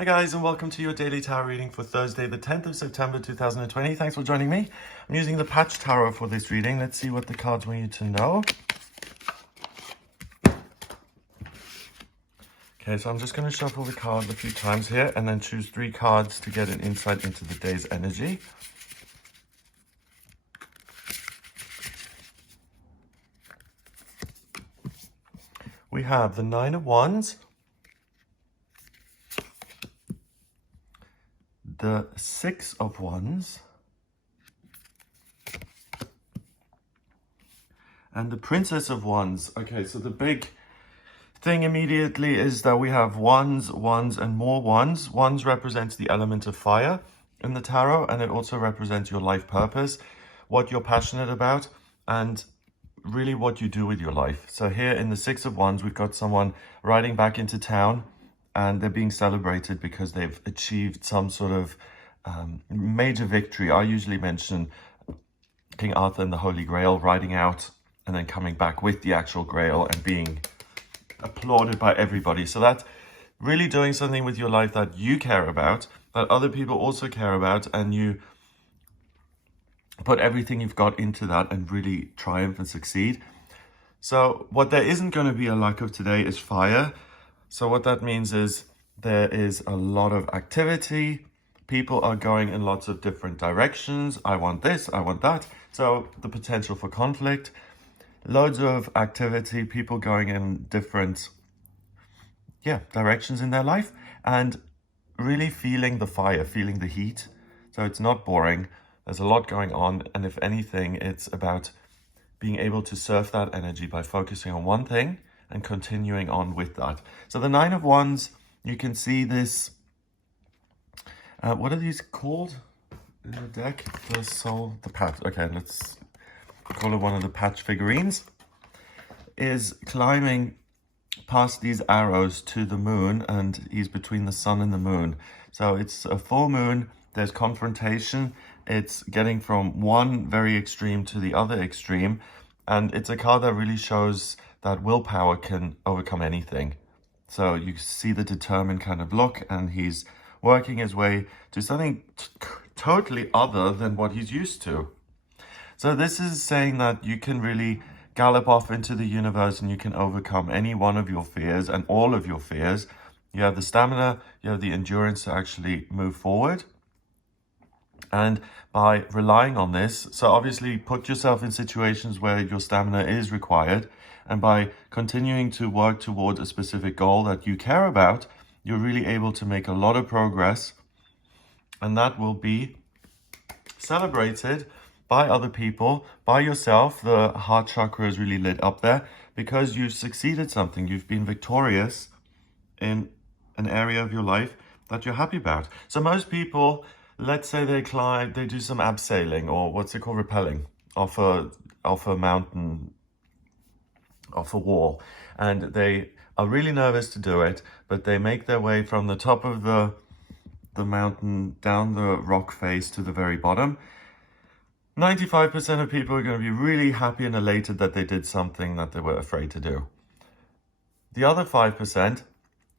Hi guys, and welcome to your daily tarot reading for Thursday the 10th of September 2020. Thanks for joining me. I'm using the patch tarot for this reading. Let's see what the cards want you to know. Okay, so I'm just going to shuffle the cards a few times here and then choose 3 cards to get an insight into the day's energy. We have the 9 of Wands, the 6 of Wands, and the Princess of Wands. Okay, so the big thing immediately is that we have wands, and more wands. Wands represents the element of fire in the tarot, and it also represents your life purpose, what you're passionate about, and really what you do with your life. So here in the 6 of Wands, we've got someone riding back into town and they're being celebrated because they've achieved some sort of major victory. I usually mention King Arthur and the Holy Grail, riding out and then coming back with the actual Grail and being applauded by everybody. So that's really doing something with your life that you care about, that other people also care about, and you put everything you've got into that and really triumph and succeed. So what there isn't going to be a lack of today is fire. So what that means is there is a lot of activity. People are going in lots of different directions. I want this, I want that. So the potential for conflict, loads of activity, people going in different directions in their life, and really feeling the fire, feeling the heat. So it's not boring. There's a lot going on, and if anything, it's about being able to surf that energy by focusing on one thing and continuing on with that. So the 9 of Wands, you can see this, what are these called in the deck? The soul, the patch, okay, let's call it one of the patch figurines, is climbing past these arrows to the moon, and he's between the sun and the moon. So it's a full moon, there's confrontation, it's getting from one very extreme to the other extreme, and it's a card that really shows that willpower can overcome anything. So you see the determined kind of look, and he's working his way to something totally other than what he's used to. So this is saying that you can really gallop off into the universe and you can overcome any one of your fears and all of your fears. You have the stamina, you have the endurance to actually move forward. And by relying on this, so obviously put yourself in situations where your stamina is required, and by continuing to work towards a specific goal that you care about, you're really able to make a lot of progress, and that will be celebrated by other people, by yourself. The heart chakra is really lit up there because you've succeeded something. You've been victorious in an area of your life that you're happy about. So most people, let's say they do some abseiling, or what's it called, rappelling off a mountain, off a wall, and they are really nervous to do it, but they make their way from the top of the mountain down the rock face to the very bottom. 95% of people are going to be really happy and elated that they did something that they were afraid to do. The other 5%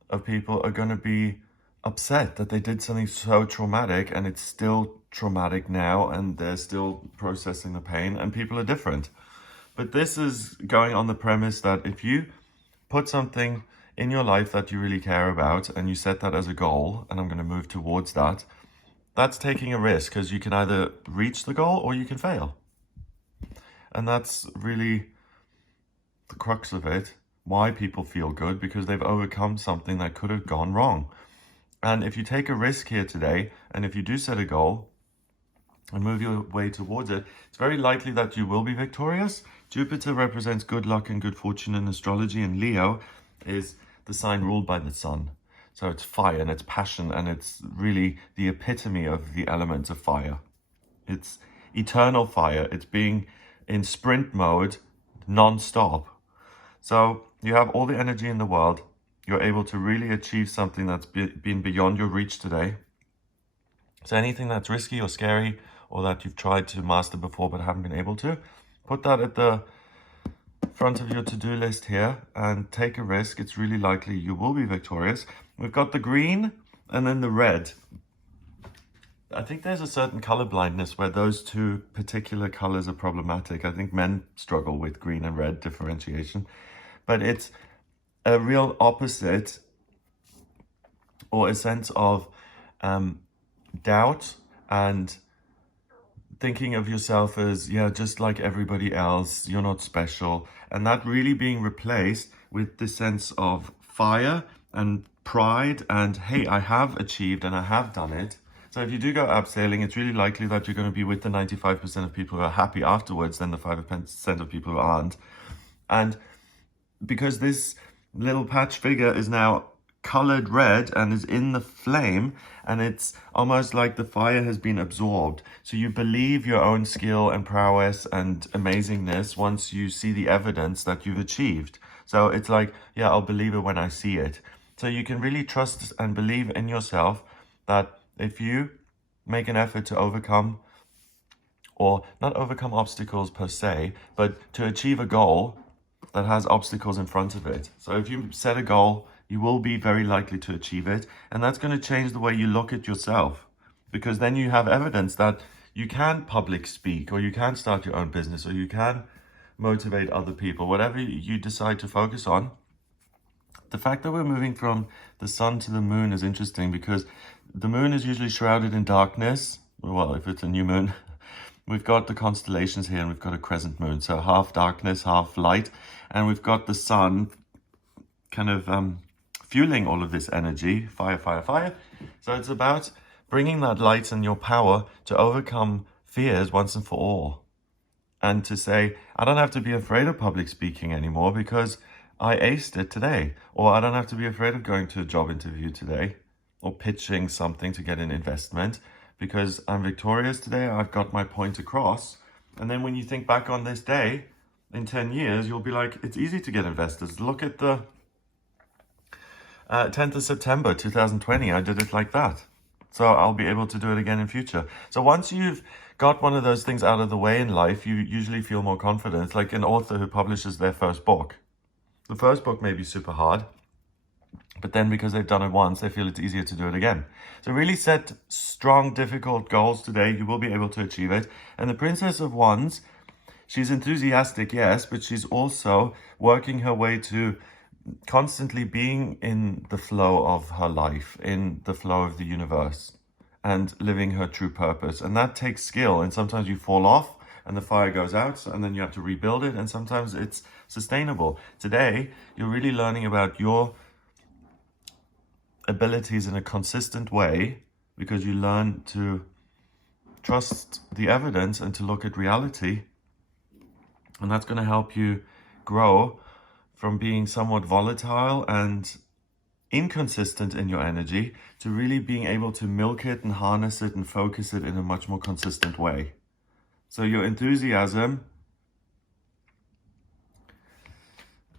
of people are going to be upset that they did something so traumatic, and it's still traumatic now, and they're still processing the pain, and people are different. But this is going on the premise that if you put something in your life that you really care about and you set that as a goal, and I'm going to move towards that, that's taking a risk, because you can either reach the goal or you can fail. And that's really the crux of it, why people feel good, because they've overcome something that could have gone wrong. And if you take a risk here today, and if you do set a goal and move your way towards it, it's very likely that you will be victorious. Jupiter represents good luck and good fortune in astrology, and Leo is the sign ruled by the sun. So it's fire and it's passion, and it's really the epitome of the elements of fire. It's eternal fire. It's being in sprint mode non-stop. So you have all the energy in the world. You're able to really achieve something that's been beyond your reach today. So anything that's risky or scary, or that you've tried to master before but haven't been able to, put that at the front of your to-do list here and take a risk. It's really likely you will be victorious. We've got the green And then the red. I think there's a certain color blindness where those two particular colors are problematic. I think men struggle with green and red differentiation, but it's a real opposite, or a sense of doubt and thinking of yourself as, yeah, just like everybody else, you're not special. And that really being replaced with the sense of fire and pride and, hey, I have achieved and I have done it. So if you do go abseiling, it's really likely that you're going to be with the 95% of people who are happy afterwards than the 5% of people who aren't. And because this little patch figure is now colored red and is in the flame, and it's almost like the fire has been absorbed. So you believe your own skill and prowess and amazingness once you see the evidence that you've achieved. So it's like, yeah, I'll believe it when I see it. So you can really trust and believe in yourself that if you make an effort to overcome, or not overcome obstacles per se, but to achieve a goal that has obstacles in front of it. So if you set a goal, you will be very likely to achieve it. And that's going to change the way you look at yourself, because then you have evidence that you can public speak, or you can start your own business, or you can motivate other people, whatever you decide to focus on. The fact that we're moving from the sun to the moon is interesting, because the moon is usually shrouded in darkness. Well, if it's a new moon, we've got the constellations here, and we've got a crescent moon, so half darkness, half light, and we've got the sun kind of fueling all of this energy, fire, fire, fire. So it's about bringing that light and your power to overcome fears once and for all, and to say, I don't have to be afraid of public speaking anymore because I aced it today, or I don't have to be afraid of going to a job interview today, or pitching something to get an investment, because I'm victorious today, I've got my point across. And then when you think back on this day, in 10 years, you'll be like, it's easy to get investors. Look at the 10th of September 2020, I did it like that. So I'll be able to do it again in future. So once you've got one of those things out of the way in life, you usually feel more confident. It's like an author who publishes their first book. The first book may be super hard, but then because they've done it once, they feel it's easier to do it again. So really set strong, difficult goals today. You will be able to achieve it. And the Princess of Wands, she's enthusiastic, yes, but she's also working her way to constantly being in the flow of her life, in the flow of the universe, and living her true purpose. And that takes skill. And sometimes you fall off and the fire goes out, and then you have to rebuild it. And sometimes it's sustainable. Today, you're really learning about your abilities in a consistent way, because you learn to trust the evidence and to look at reality. And that's going to help you grow from being somewhat volatile and inconsistent in your energy to really being able to milk it and harness it and focus it in a much more consistent way. So your enthusiasm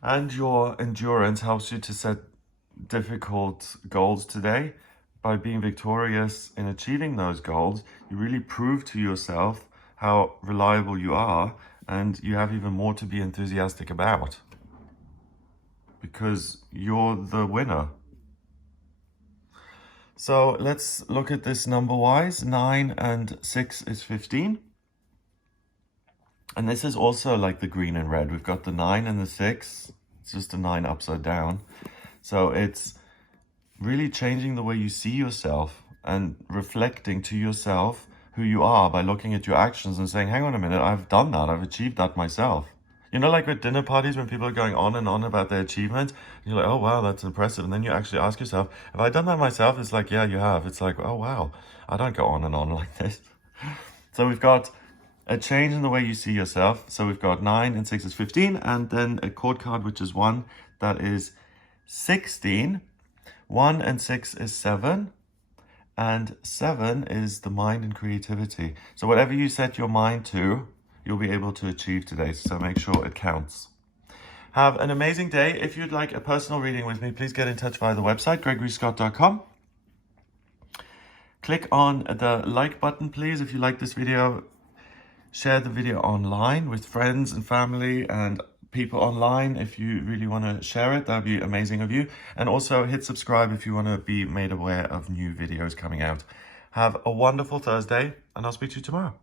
and your endurance helps you to set difficult goals today. By being victorious in achieving those goals, you really prove to yourself how reliable you are, and you have even more to be enthusiastic about, because you're the winner. So let's look at this number-wise. 9 and 6 is 15. And this is also like the green and red. We've got the 9 and the 6. It's just a 9 upside down. So it's really changing the way you see yourself and reflecting to yourself who you are by looking at your actions and saying, hang on a minute, I've done that. I've achieved that myself. You know, like at dinner parties when people are going on and on about their achievements, you're like, oh, wow, that's impressive. And then you actually ask yourself, have I done that myself? It's like, yeah, you have. It's like, oh, wow, I don't go on and on like this. So we've got a change in the way you see yourself. So we've got 9 and 6 is 15, and then a chord card, which is 1, that is 16. 1 and 6 is 7, and 7 is the mind and creativity. So whatever you set your mind to, you'll be able to achieve today. So make sure it counts. Have an amazing day. If you'd like a personal reading with me, please get in touch via the website, gregoryscott.com. Click on the like button, please, if you like this video. Share the video online with friends and family, and people online. If you really want to share it, that would be amazing of you. And also hit subscribe if you want to be made aware of new videos coming out. Have a wonderful Thursday, and I'll speak to you tomorrow.